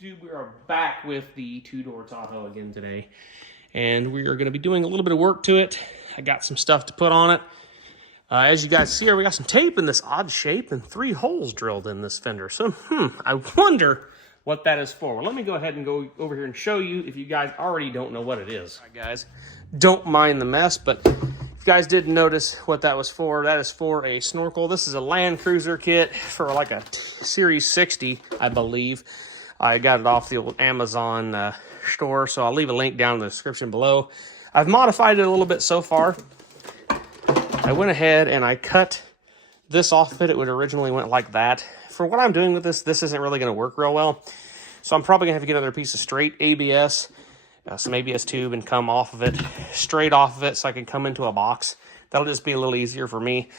YouTube? We are back with the two-door Tahoe again today, and we are going to be doing a little bit of work to it. I got some stuff to put on it. As you guys see here, we got some tape in this odd shape and 3 holes drilled in this fender. So, I wonder what that is for. Well, let me go ahead and go over here and show you if you guys already don't know what it is. All right, guys, don't mind the mess, but if you guys didn't notice what that was for, that is for a snorkel. This is a Land Cruiser kit for like a Series 60, I believe. I got it off the old Amazon store, so I'll leave a link down in the description below. I've modified it a little bit so far. I went ahead and I cut this off of it. It would originally went like that. For what I'm doing with this isn't really going to work real well. So I'm probably going to have to get another piece of straight ABS, some ABS tube, and come off of it, straight off of it, so I can come into a box. That'll just be a little easier for me.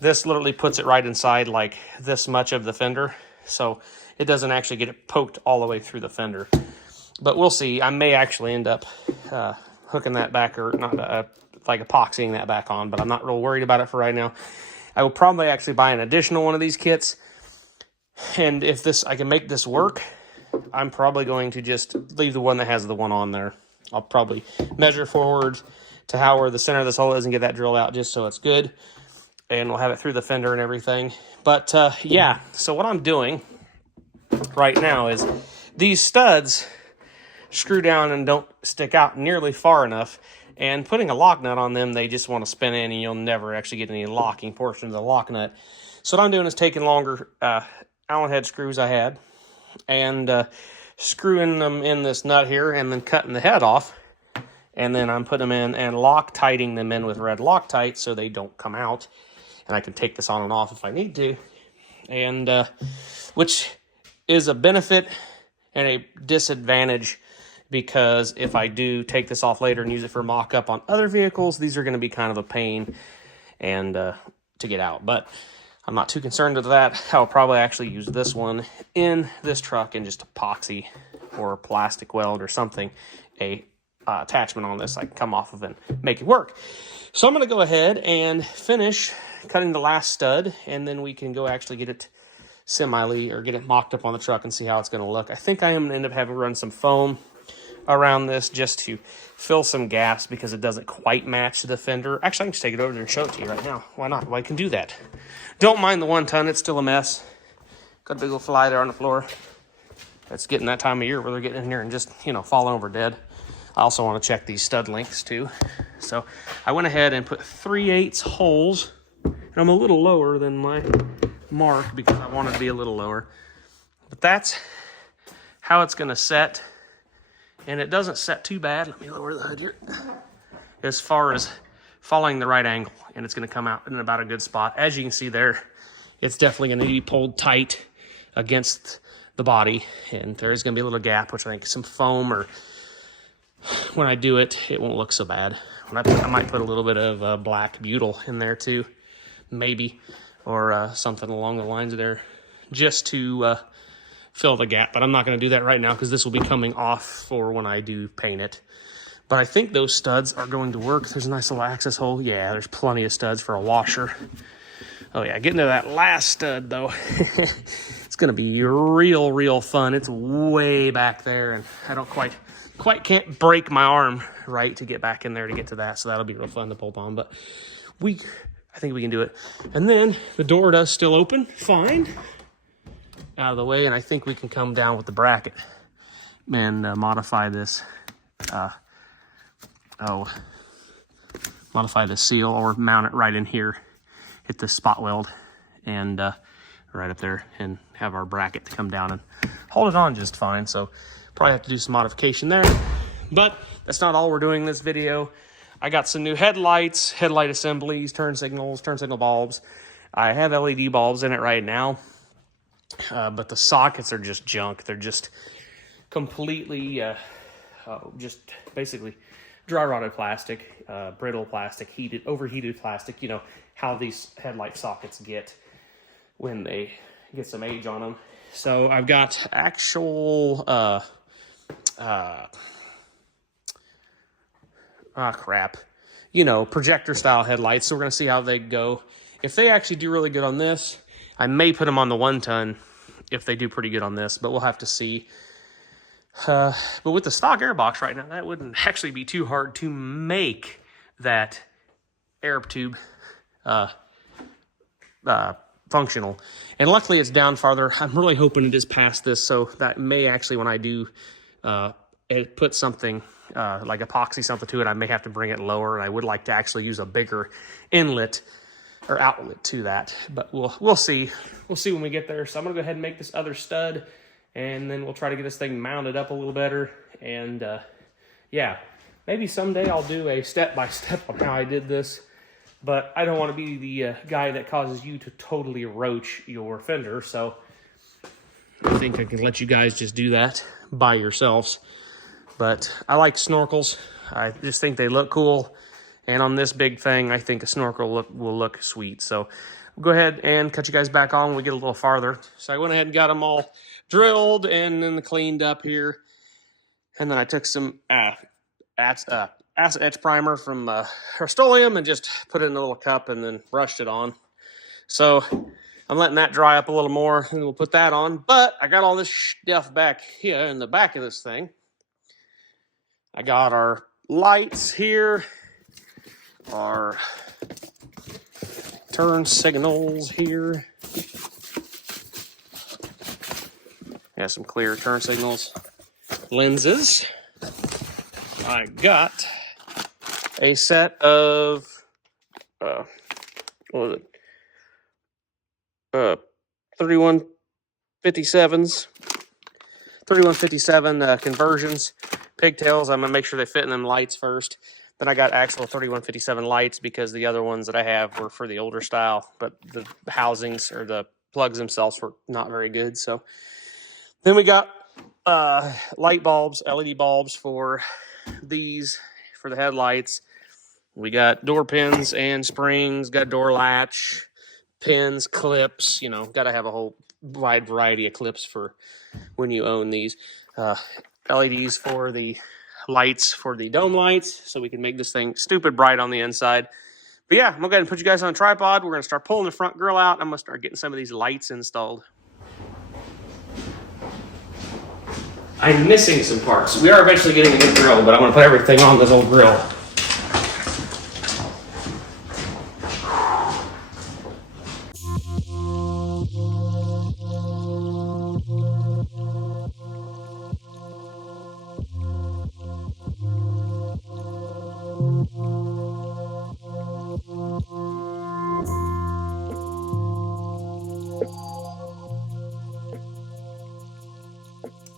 This literally puts it right inside like this much of the fender, so it doesn't actually get it poked all the way through the fender. But we'll see. I may actually end up hooking that back, or not, like epoxying that back on, but I'm not real worried about it for right now. I will probably actually buy an additional one of these kits, and if I can make this work, I'm probably going to just leave the one that has the one on there. I'll probably measure forward to where the center of this hole is and get that drilled out just so it's good, and we'll have it through the fender and everything. But yeah, so what I'm doing right now is these studs screw down and don't stick out nearly far enough, and putting a lock nut on them, they just want to spin in and you'll never actually get any locking portion of the lock nut. So what I'm doing is taking longer Allen head screws I had and screwing them in this nut here and then cutting the head off, and then I'm putting them in and Loctiting them in with red Loctite so they don't come out, and I can take this on and off if I need to, and which is a benefit and a disadvantage, because if I do take this off later and use it for mock-up on other vehicles, these are going to be kind of a pain and to get out. But I'm not too concerned with that. I'll probably actually use this one in this truck and just epoxy or plastic weld or something, a attachment on this I can come off of and make it work. So I'm going to go ahead and finish cutting the last stud, and then we can go actually get it get it mocked up on the truck and see how it's going to look. I think I am going to end up having to run some foam around this just to fill some gaps because it doesn't quite match the fender. Actually, I can just take it over there and show it to you right now. Why not? Well, I can do that. Don't mind the 1 ton. It's still a mess. Got a big old fly there on the floor. It's getting that time of year where they're getting in here and just, falling over dead. I also want to check these stud lengths too. So I went ahead and put 3/8 holes, and I'm a little lower than my mark because I want it to be a little lower. But that's how it's going to set. And it doesn't set too bad. Let me lower the hood here. As far as following the right angle, and it's going to come out in about a good spot. As you can see there, it's definitely going to be pulled tight against the body, and there is going to be a little gap, which I think some foam, or when I do it, it won't look so bad. I might put a little bit of black butyl in there too, maybe, or something along the lines of there, just to fill the gap. But I'm not going to do that right now because this will be coming off for when I do paint it. But I think those studs are going to work. There's a nice little access hole. Yeah, there's plenty of studs for a washer. Oh yeah, getting to that last stud though, it's going to be real fun. It's way back there, and I don't quite can't break my arm right to get back in there to get to that. So that'll be real fun to pull on. But I think we can do it. And then the door does still open fine out of the way, and I think we can come down with the bracket and modify this seal, or mount it right in here, hit the spot weld, and right up there, and have our bracket to come down and hold it on just fine. So probably have to do some modification there, but that's not all we're doing in this video. I got some new headlights, headlight assemblies, turn signal bulbs. I have LED bulbs in it right now. But the sockets are just junk. They're just completely, just basically dry rotted plastic, brittle plastic, overheated plastic. How these headlight sockets get when they get some age on them. So I've got actual, projector style headlights. So we're going to see how they go. If they actually do really good on this, I may put them on the 1 ton if they do pretty good on this, but we'll have to see. But with the stock airbox right now, that wouldn't actually be too hard to make that air tube functional. And luckily it's down farther. I'm really hoping it is past this, so that may actually, when I do put something like epoxy something to it, I may have to bring it lower, and I would like to actually use a bigger inlet or outlet to that. But we'll see. We'll see when we get there. So I'm gonna go ahead and make this other stud, and then we'll try to get this thing mounted up a little better. And yeah, maybe someday I'll do a step-by-step on how I did this. But I don't want to be the guy that causes you to totally roach your fender, so I think I can let you guys just do that by yourselves. But I like snorkels. I just think they look cool. And on this big thing, I think a snorkel will look sweet. So we'll go ahead and cut you guys back on when we get a little farther. So I went ahead and got them all drilled and then cleaned up here. And then I took some acid etch primer from Rust-Oleum and just put it in a little cup and then brushed it on. So I'm letting that dry up a little more, and we'll put that on. But I got all this stuff back here in the back of this thing. I got our lights here, our turn signals here. Got some clear turn signals. Lenses. I got a set of, what was it? 3157s. 3157 conversions. Pigtails. I'm going to make sure they fit in them lights first. Then I got actual 3157 lights because the other ones that I have were for the older style, but the housings or the plugs themselves were not very good. So then we got light bulbs, LED bulbs for these, for the headlights. We got door pins and springs, got door latch, pins, clips, you know, got to have a whole wide variety of clips for when you own these. LEDs for the lights, for the dome lights, so we can make this thing stupid bright on the inside. But yeah, I'm going to go ahead and put you guys on a tripod. We're going to start pulling the front grill out. I'm going to start getting some of these lights installed. I'm missing some parts. We are eventually getting a new grill, but I'm going to put everything on this old grill.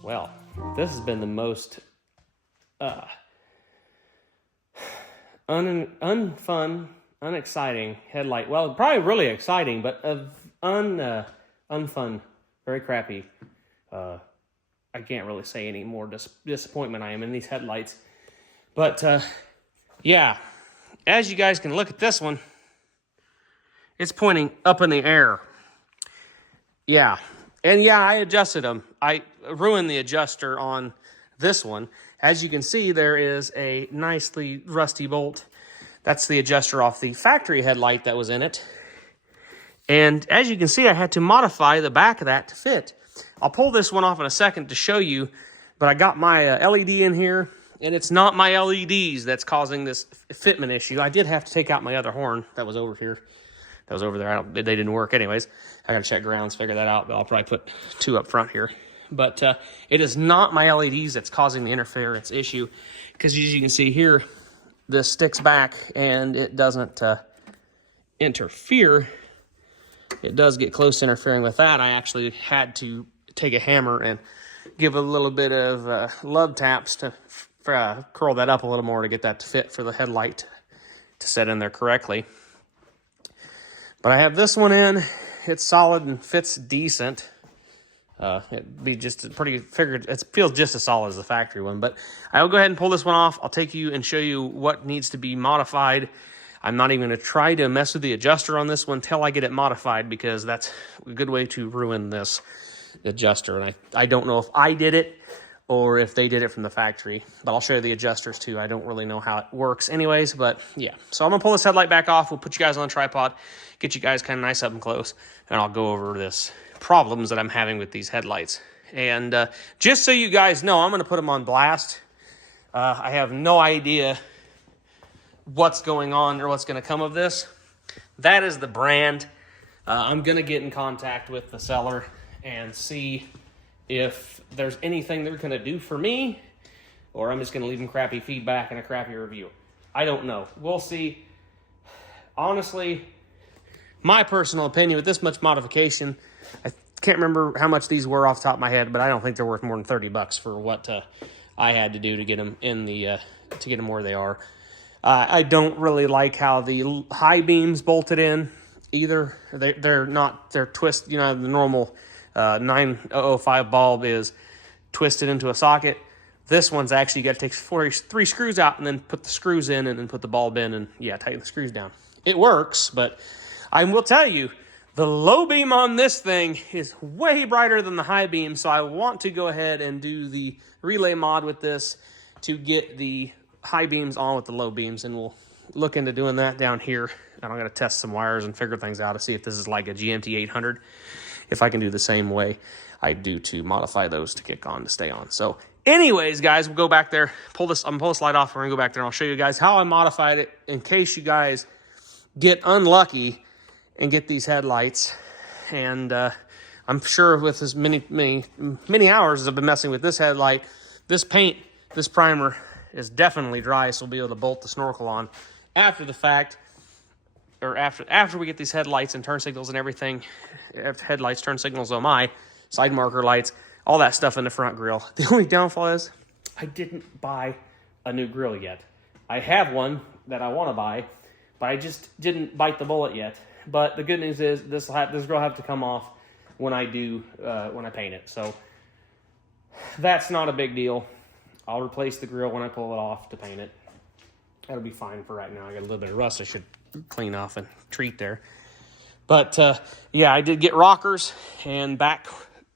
Well, this has been the most unfun, unexciting headlight. Well, probably really exciting, but unfun, very crappy. I can't really say any more disappointment I am in these headlights. But yeah, as you guys can look at this one, it's pointing up in the air. Yeah. And yeah, I adjusted them. I ruined the adjuster on this one. As you can see, there is a nicely rusty bolt. That's the adjuster off the factory headlight that was in it. And as you can see, I had to modify the back of that to fit. I'll pull this one off in a second to show you, but I got my LED in here, and it's not my LEDs that's causing this fitment issue. I did have to take out my other horn that was over here. That was over there. They didn't work anyways. I got to check grounds, figure that out, but I'll probably put two up front here. But it is not my LEDs that's causing the interference issue, because as you can see here, this sticks back and it doesn't interfere. It does get close to interfering with that. I actually had to take a hammer and give a little bit of love taps to curl that up a little more to get that to fit for the headlight to set in there correctly. But I have this one in. It's solid and fits decent. It'd be just it feels just as solid as the factory one. But I will go ahead and pull this one off. I'll take you and show you what needs to be modified. I'm not even going to try to mess with the adjuster on this one until I get it modified, because that's a good way to ruin this adjuster. And I don't know if I did it or if they did it from the factory, but I'll show you the adjusters too. I don't really know how it works anyways, but yeah. So I'm gonna pull this headlight back off. We'll put you guys on a tripod, get you guys kind of nice up and close, and I'll go over this problems that I'm having with these headlights. And just so you guys know, I'm going to put them on blast. I have no idea what's going on or what's going to come of this. That is the brand. I'm going to get in contact with the seller and see if there's anything they're going to do for me, or I'm just going to leave them crappy feedback and a crappy review. I don't know. We'll see. Honestly, my personal opinion, with this much modification, I can't remember how much these were off the top of my head, but I don't think they're worth more than $30 for what I had to do to get them in the to get them where they are. I don't really like how the high beams bolted in either. They're twist. You know, the normal 9005 bulb is twisted into a socket. This one's actually, you got to take three screws out and then put the screws in and then put the bulb in and, yeah, tighten the screws down. It works, but I will tell you, the low beam on this thing is way brighter than the high beam, so I want to go ahead and do the relay mod with this to get the high beams on with the low beams, and we'll look into doing that down here. And I'm going to test some wires and figure things out to see if this is like a GMT 800, if I can do the same way I do to modify those to kick on to stay on. So anyways, guys, we'll go back there, I'm going to pull the slide off, we're going to go back there, and I'll show you guys how I modified it in case you guys get unlucky and get these headlights. And I'm sure with as many hours as I've been messing with this headlight, this paint, this primer is definitely dry, so we'll be able to bolt the snorkel on after the fact, or after we get these headlights and turn signals and everything. Headlights, turn signals, oh my, side marker lights, all that stuff in the front grille. The only downfall is I didn't buy a new grille yet. I have one that I want to buy, but I just didn't bite the bullet yet. But the good news is this grille will have to come off when I paint it. So that's not a big deal. I'll replace the grille when I pull it off to paint it. That'll be fine for right now. I got a little bit of rust I should clean off and treat there. But yeah, I did get rockers and back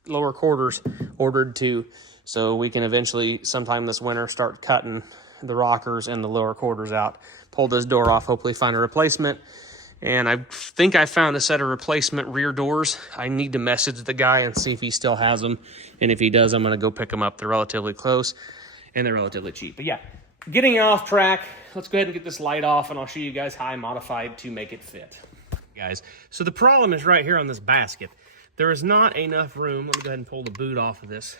lower quarters ordered too, so we can eventually sometime this winter start cutting the rockers and the lower quarters out, pull this door off, hopefully find a replacement. And I think I found a set of replacement rear doors. I need to message the guy and see if he still has them, and if he does, I'm going to go pick them up. They're relatively close and they're relatively cheap. But yeah, getting off track, let's go ahead and get this light off, and I'll show you guys how I modified to make it fit. Guys, so the problem is right here on this basket. There is not enough room. Let me go ahead and pull the boot off of this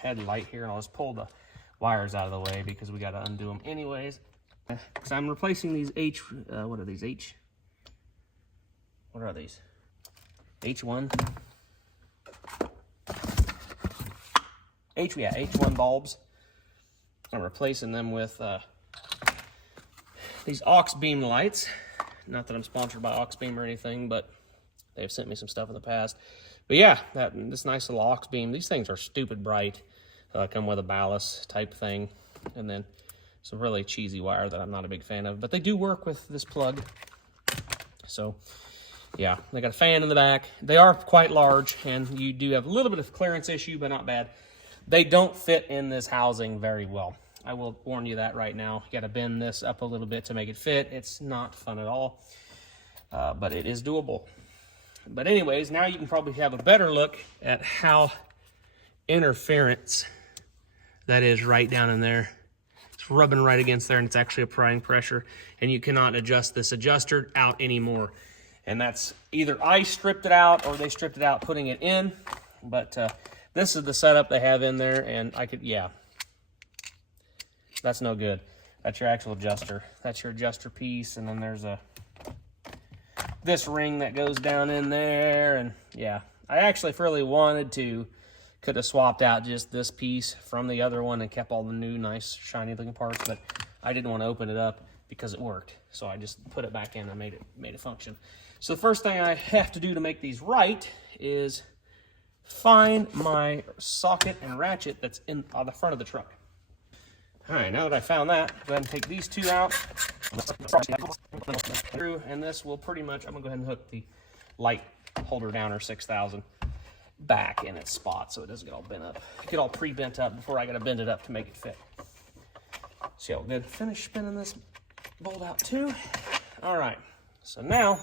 headlight here. I'll just pull the wires out of the way because we got to undo them anyways. Because I'm replacing these what are these? What are these? H1? H1 bulbs. I'm replacing them with these aux beam lights. Not that I'm sponsored by aux beam or anything, but they've sent me some stuff in the past. But yeah, this nice little aux beam. These things are stupid bright. Come with a ballast type thing. And then some really cheesy wire that I'm not a big fan of. But they do work with this plug. So yeah, they got a fan in the back. They are quite large, and you do have a little bit of clearance issue, but not bad. They don't fit in this housing very well. I will warn you that right now. You got to bend this up a little bit to make it fit. It's not fun at all, but it is doable. But anyways, now you can probably have a better look at how interference that is right down in there. It's rubbing right against there, and it's actually applying pressure, and you cannot adjust this adjuster out anymore. And that's either I stripped it out or they stripped it out putting it in. But this is the setup they have in there, and yeah. That's no good. That's your actual adjuster. That's your adjuster piece, and then there's this ring that goes down in there, and yeah. I actually really could have swapped out just this piece from the other one and kept all the new nice shiny looking parts, but I didn't want to open it up because it worked. So I just put it back in and made it function. So the first thing I have to do to make these right is find my socket and ratchet that's on the front of the truck. All right, now that I found that, go ahead and take these two out. And this will pretty much, I'm gonna go ahead and hook the light holder downer 6000 back in its spot so it doesn't get all bent up. Get all pre-bent up before I gotta bend it up to make it fit. So yeah, we'll finish spinning this bolt out too. All right, so now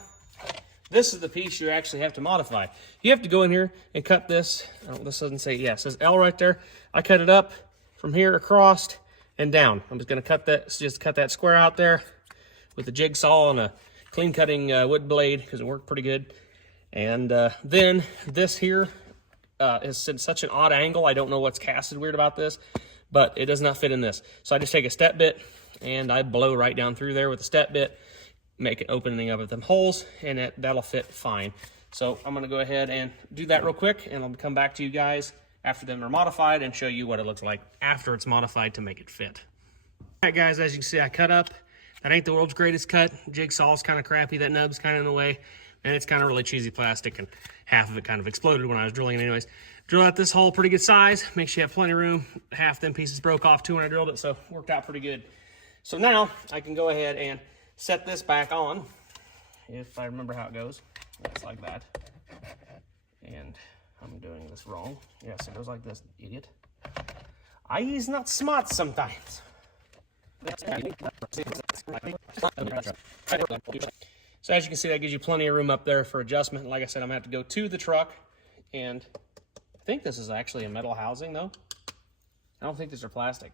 this is the piece you actually have to modify. You have to go in here and cut this. Oh, this doesn't say, yeah, it says L right there. I cut it up from here across and down. I'm just gonna cut that square out there with a jigsaw and a clean cutting wood blade because it worked pretty good. And then this here is at such an odd angle. I don't know what's casted weird about this, but it does not fit in this. So I just take a step bit and I blow right down through there with a step bit, make it opening up at them holes, and that'll fit fine. So I'm gonna go ahead and do that real quick, and I'll come back to you guys after them are modified and show you what it looks like after it's modified to make it fit. All right, guys, as you can see, I cut up. That ain't the world's greatest cut. Jigsaw's kind of crappy. That nub's kind of in the way, and it's kind of really cheesy plastic, and half of it kind of exploded when I was drilling it anyways. Drill out this hole pretty good size. Make sure you have plenty of room. Half them pieces broke off too when I drilled it, so worked out pretty good. So now I can go ahead and set this back on, if I remember how it goes. It's like that. And I'm doing this wrong. Yes, it goes like this, idiot. I is not smart sometimes. So as you can see, that gives you plenty of room up there for adjustment. Like I said, I'm gonna have to go to the truck, and I think this is actually a metal housing though. I don't think these are plastic.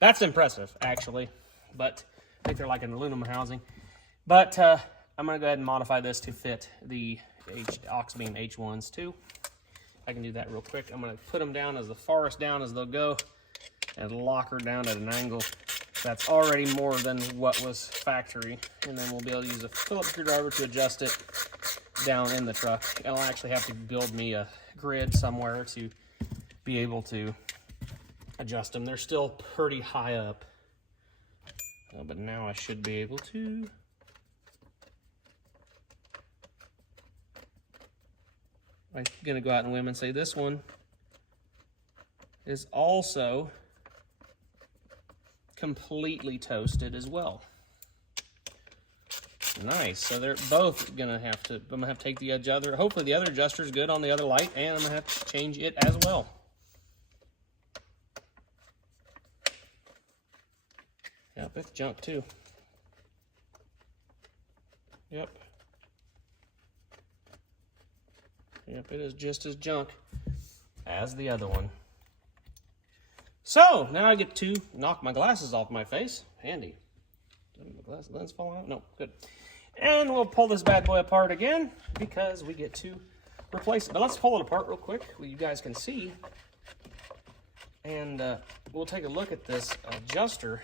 That's impressive, actually, but I think they're like an aluminum housing. But I'm gonna go ahead and modify this to fit the aux beam H1s too. I can do that real quick. I'm gonna put them down as far down as they'll go and lock her down at an angle that's already more than what was factory. And then we'll be able to use a Phillips screwdriver to adjust it down in the truck. I'll actually have to build me a grid somewhere to be able to adjust them. They're still pretty high up, but now I should be able to. I'm gonna go out on a whim and say this one is also completely toasted as well. Nice. So they're both gonna have to. I'm gonna have to take the other. Hopefully the other adjuster is good on the other light, and I'm gonna have to change it as well. Yep, it's junk too. Yep. Yep, it is just as junk as the other one. So now I get to knock my glasses off my face. Handy. Did my glass lens fall out? No, good. And we'll pull this bad boy apart again because we get to replace it. But let's pull it apart real quick so you guys can see. And we'll take a look at this adjuster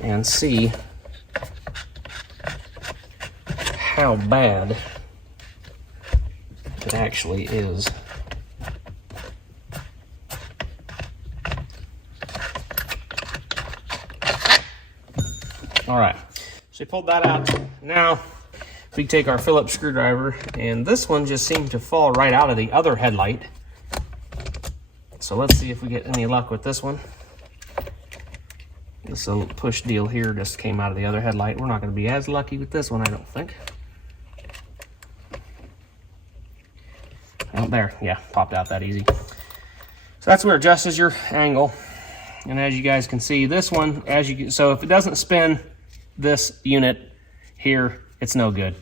and see how bad it actually is. All right, so we pulled that out. Now, if we take our Phillips screwdriver, and this one just seemed to fall right out of the other headlight. So let's see if we get any luck with this one. This little push deal here just came out of the other headlight. We're not going to be as lucky with this one, I don't think. Oh, there, yeah, popped out that easy. So that's where it adjusts your angle. And as you guys can see, this one, so if it doesn't spin this unit here, it's no good.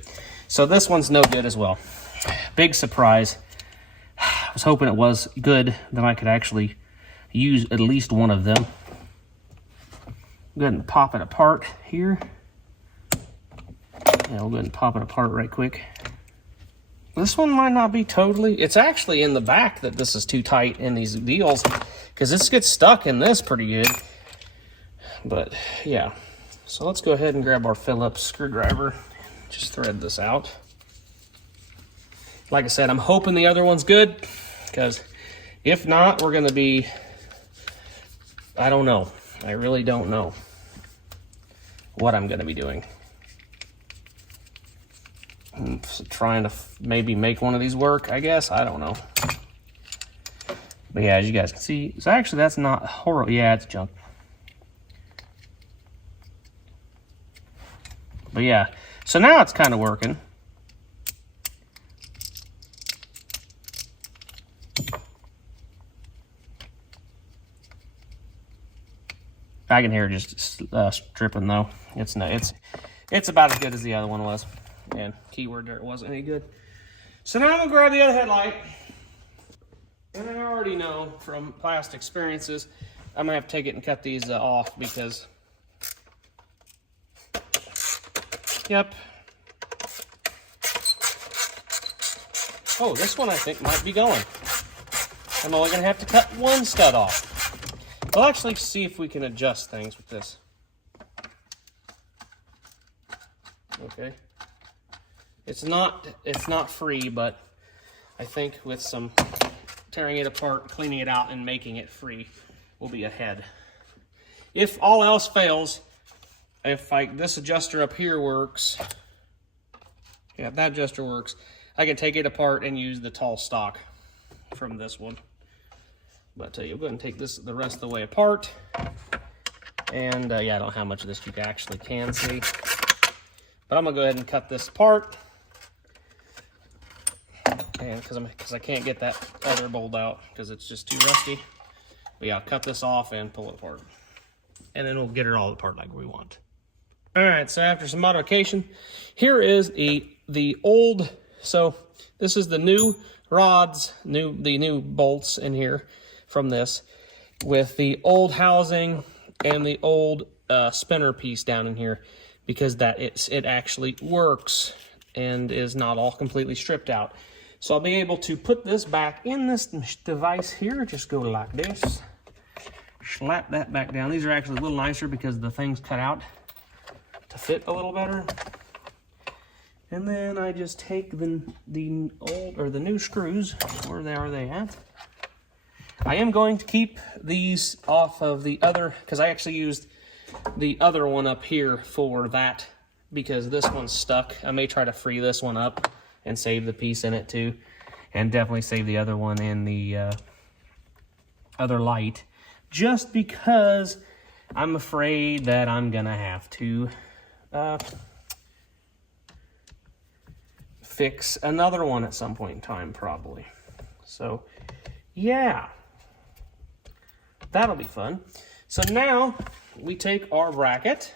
So this one's no good as well. Big surprise. I was hoping it was good, that I could actually use at least one of them. Go ahead and pop it apart here. Yeah, we'll go ahead and pop it apart right quick. This one might not be totally, it's actually in the back that this is too tight in these deals, because this gets stuck in this pretty good. But yeah, so let's go ahead and grab our Phillips screwdriver, just thread this out. Like I said, I'm hoping the other one's good, because if not, we're gonna be, I don't know. I really don't know what I'm gonna be doing. I'm trying to maybe make one of these work, I guess. I don't know. But yeah, as you guys can see, so actually that's not horrible. Yeah, it's junk. But yeah, so now it's kind of working. I can hear it just stripping though. It's It's about as good as the other one was. And keyword there, it wasn't any good. So now I'm gonna grab the other headlight. And I already know from past experiences, I'm gonna have to take it and cut these off because, yep. Oh, this one I think might be going. I'm only gonna have to cut one stud off. We'll actually see if we can adjust things with this. Okay. It's not free, but I think with some tearing it apart, cleaning it out, and making it free, we'll be ahead. If all else fails, if this adjuster up here works, yeah, that adjuster works, I can take it apart and use the tall stock from this one. But I tell you, I'm going to take this the rest of the way apart. And yeah, I don't know how much of this you actually can see. But I'm going to go ahead and cut this apart. And because I can't get that other bolt out because it's just too rusty. But yeah, I'll cut this off and pull it apart. And then we'll get it all apart like we want. All right, so after some modification, here is the old, so this is the new rods, the new bolts in here from this with the old housing and the old spinner piece down in here because it actually works and is not all completely stripped out. So I'll be able to put this back in this device here. Just go like this. Slap that back down. These are actually a little nicer because the thing's cut out to fit a little better. And then I just take the old or the new screws. Where are they at? I am going to keep these off of the other because I actually used the other one up here for that because this one's stuck. I may try to free this one up and save the piece in it too, and definitely save the other one in the other light, just because I'm afraid that I'm gonna have to fix another one at some point in time, probably. So yeah, that'll be fun. So now we take our bracket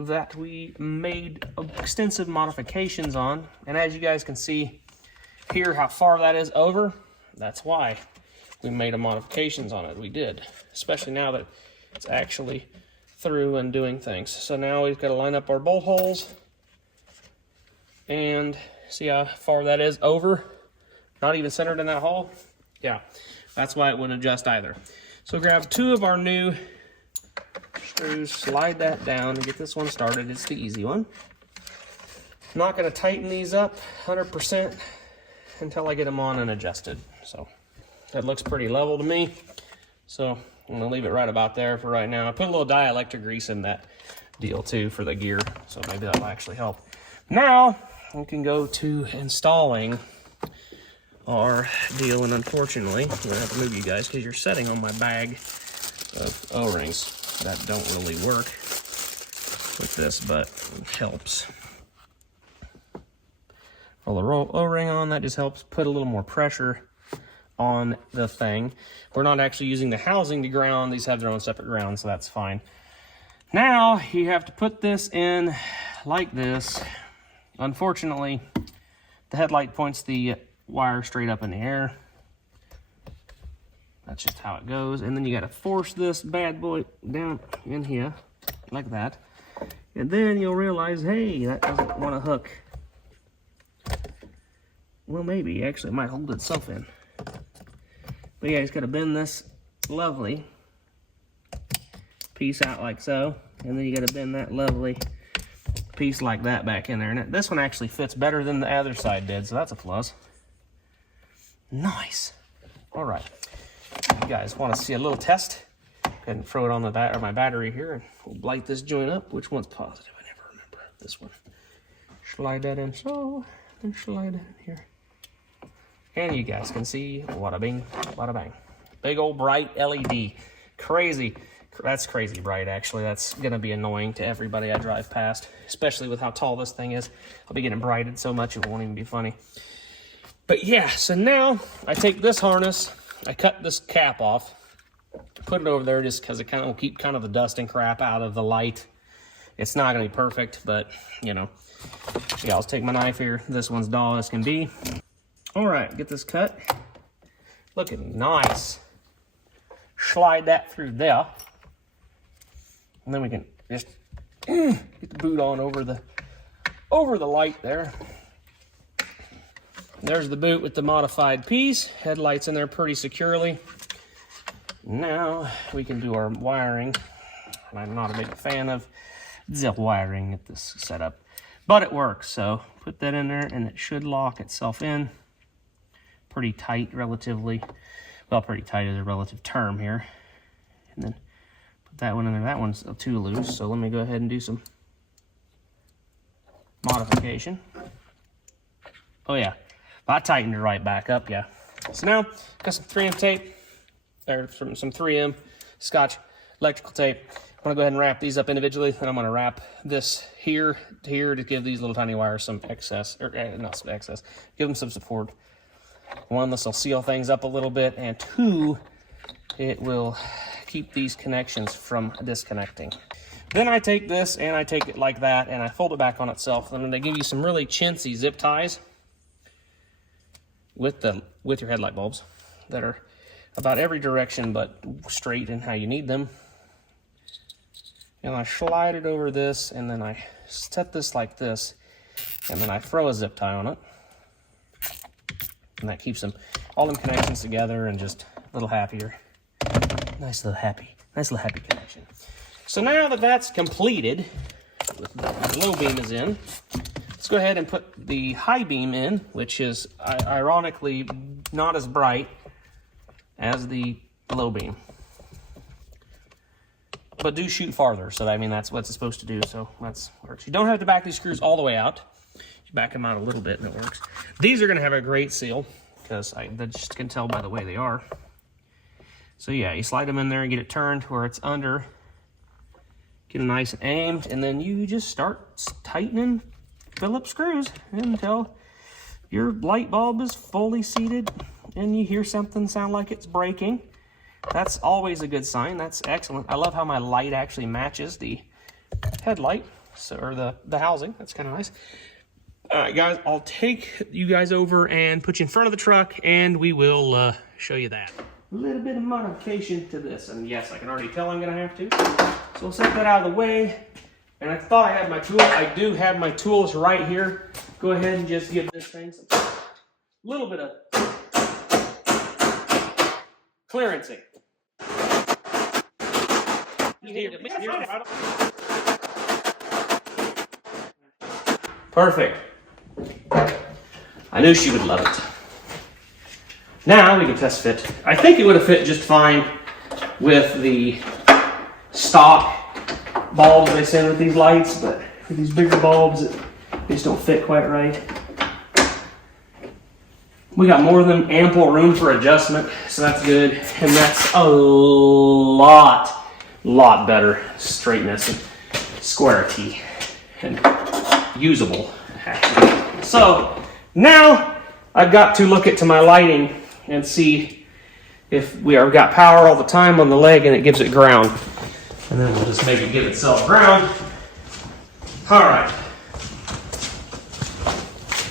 that we made extensive modifications on, and as you guys can see here how far that is over, that's why we made a modifications on it. We did, especially now that it's actually through and doing things. So now we've got to line up our bolt holes and see how far that is over, not even centered in that hole. Yeah, that's why it wouldn't adjust either. So grab two of our new screws, slide that down and get this one started. It's the easy one. I'm not going to tighten these up 100% until I get them on and adjusted. So that looks pretty level to me. So I'm going to leave it right about there for right now. I put a little dielectric grease in that deal too for the gear, so maybe that'll actually help. Now we can go to installing our deal, and unfortunately I'm going to have to move you guys because you're sitting on my bag of O-rings that don't really work with this, but it helps. Roll the O-ring on, that just helps put a little more pressure on the thing. We're not actually using the housing to ground. These have their own separate ground, so that's fine. Now you have to put this in like this. Unfortunately, the headlight points the wire straight up in the air. That's just how it goes. And then you got to force this bad boy down in here like that. And then you'll realize, hey, that doesn't want to hook. Well, maybe. Actually, it might hold itself in. But yeah, you just got to bend this lovely piece out like so. And then you got to bend that lovely piece like that back in there. And this one actually fits better than the other side did, so that's a plus. Nice. All right. You guys want to see a little test? Go ahead and throw it on my battery here, and we'll light this joint up. Which one's positive? I never remember. This one. Slide that in so, then slide it in here. And you guys can see, wada bing, wada bang. Big old bright LED. Crazy. That's crazy bright, actually. That's going to be annoying to everybody I drive past, especially with how tall this thing is. I'll be getting brighted so much it won't even be funny. But yeah, so now I take this harness, I cut this cap off, put it over there just because it kind of will keep kind of the dust and crap out of the light It's not gonna be perfect, but you know. Yeah, I'll take my knife here. This one's dull as can be. All right, get this cut. Looking nice. Slide that through there. And then we can just get the boot on over the light there. There's the boot with the modified piece. Headlights in there pretty securely. Now we can do our wiring. And I'm not a big fan of the wiring at this setup, but it works. So put that in there and it should lock itself in. Pretty tight relatively. Well, pretty tight is a relative term here. And then put that one in there. That one's too loose, so let me go ahead and do some modification. Oh yeah, I tightened it right back up, yeah. So now, got some 3M tape, or some 3M Scotch electrical tape. I'm gonna go ahead and wrap these up individually, and I'm gonna wrap this here to here to give these little tiny wires some excess, or not some excess, give them some support. One, this will seal things up a little bit, and two, it will keep these connections from disconnecting. Then I take this and I take it like that and I fold it back on itself. And then they give you some really chintzy zip ties with your headlight bulbs that are about every direction but straight in how you need them. And I slide it over this, and then I set this like this, and then I throw a zip tie on it. And that keeps all them connections together and just a little happier. Nice little happy connection. So now that that's completed, the low beam is in, let's go ahead and put the high beam in, which is ironically not as bright as the low beam. But do shoot farther, so I mean that's what it's supposed to do, so that works. You don't have to back these screws all the way out. You back them out a little bit and it works. These are going to have a great seal, because I just can tell by the way they are. So yeah, you slide them in there and get it turned where it's under. Get it nice and aimed, and then you just start tightening Phillips screws until your light bulb is fully seated and you hear something sound like it's breaking. That's always a good sign. That's excellent. I love how my light actually matches the headlight, or the housing. That's kind of nice. All right, guys, I'll take you guys over and put you in front of the truck, and we will show you that. A little bit of modification to this, and yes, I can already tell I'm going to have to. So we'll set that out of the way. And I thought I had my tools. I do have my tools right here. Go ahead and just give this thing a little bit of clearancing. Perfect. I knew she would love it. Now we can test fit. I think it would have fit just fine with the stock bulbs they send with these lights, but for these bigger bulbs, they just don't fit quite right. We got more than ample room for adjustment, so that's good. And that's a lot better straightness and squarity and usable, actually. So now I've got to look into my lighting and see if we have got power all the time on the leg and it gives it ground. And then we'll just make it give itself ground. All right.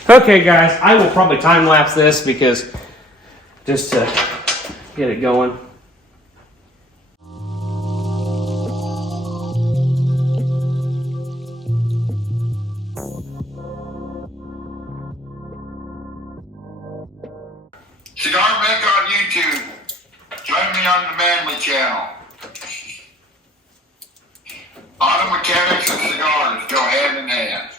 Okay, guys, I will probably time lapse this because just to get it going. Cigar Make on YouTube. Join me on the Manly channel. Auto mechanics and cigars go hand in hand.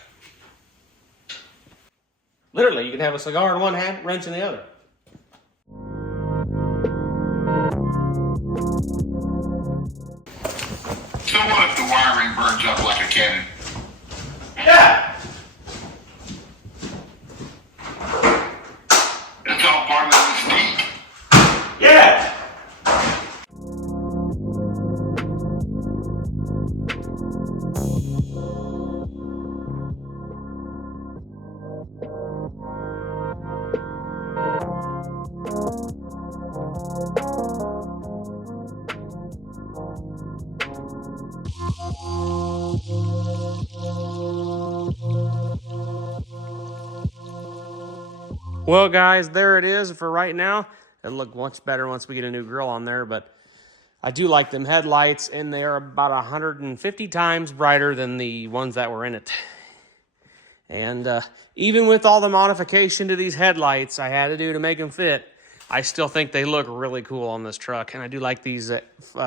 Literally, you can have a cigar in one hand, wrench in the other. So what if the wiring burns up like a cannon? Yeah! It's all part of the mystique. Yeah! Well, guys, there it is for right now. It'll look much better once we get a new grill on there, but I do like them headlights, and they are about 150 times brighter than the ones that were in it. And even with all the modification to these headlights I had to do to make them fit, I still think they look really cool on this truck. And I do like these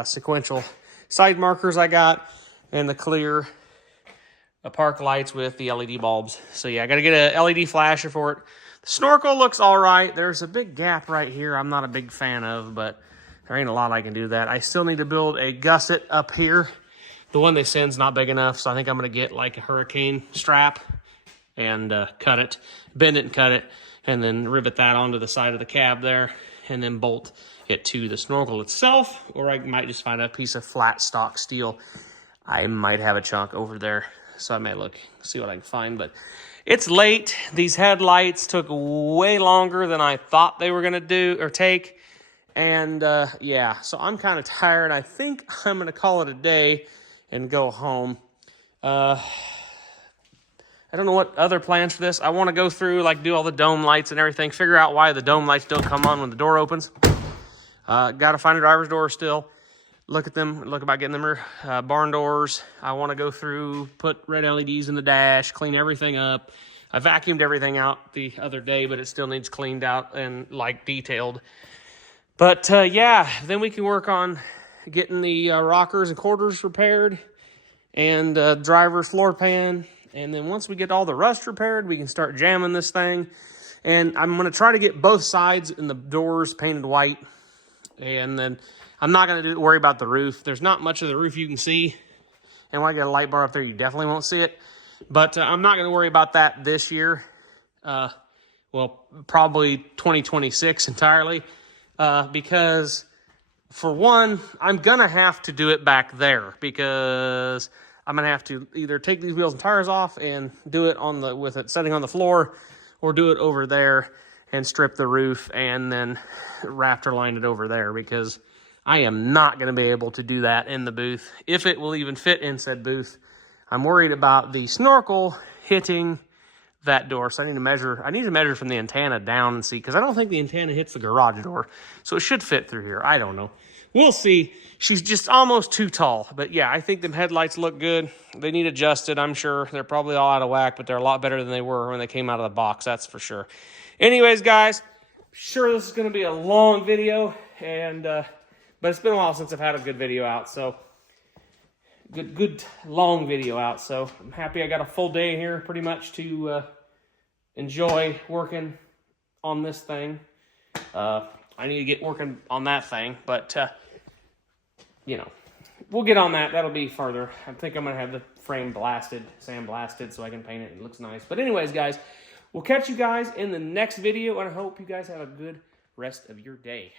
sequential side markers I got, and the clear park lights with the LED bulbs. So yeah, I got to get a LED flasher for it. The snorkel looks all right. There's a big gap right here I'm not a big fan of, but there ain't a lot I can do that. I still need to build a gusset up here. The one they send's not big enough, so I think I'm going to get like a hurricane strap and cut it, bend it and cut it, and then rivet that onto the side of the cab there, and then bolt it to the snorkel itself, or I might just find a piece of flat stock steel. I might have a chunk over there, so I may see what I can find, but it's late. These headlights took way longer than I thought they were going to take, and yeah, so I'm kind of tired. I think I'm going to call it a day and go home. I don't know what other plans for this. I want to go through, like, do all the dome lights and everything, figure out why the dome lights don't come on when the door opens. Got to find a driver's door still. Look about getting them barn doors. I want to go through, put red LEDs in the dash, clean everything up. I vacuumed everything out the other day, but it still needs cleaned out and, like, detailed. But, yeah, then we can work on getting the rockers and quarters repaired and driver's floor pan. And then once we get all the rust repaired, we can start jamming this thing. And I'm going to try to get both sides and the doors painted white. And then I'm not going to worry about the roof. There's not much of the roof you can see. And when I get a light bar up there, you definitely won't see it. But I'm not going to worry about that this year. Well, probably 2026 entirely. Because, for one, I'm going to have to do it back there. Because I'm going to have to either take these wheels and tires off and do it with it setting on the floor, or do it over there and strip the roof and then rafter line it over there, because I am not going to be able to do that in the booth, if it will even fit in said booth. I'm worried about the snorkel hitting that door, so I need to measure from the antenna down and see, because I don't think the antenna hits the garage door, so it should fit through here. I don't know. We'll see. She's just almost too tall. But yeah, I think them headlights look good. They need adjusted, I'm sure. They're probably all out of whack, but they're a lot better than they were when they came out of the box, that's for sure. Anyways, guys, sure this is going to be a long video, and but it's been a while since I've had a good video out, so good long video out. So I'm happy I got a full day here pretty much to enjoy working on this thing. I need to get working on that thing, but, you know, we'll get on that. That'll be further. I think I'm going to have the frame sandblasted, so I can paint it. It looks nice. But anyways, guys, we'll catch you guys in the next video, and I hope you guys have a good rest of your day.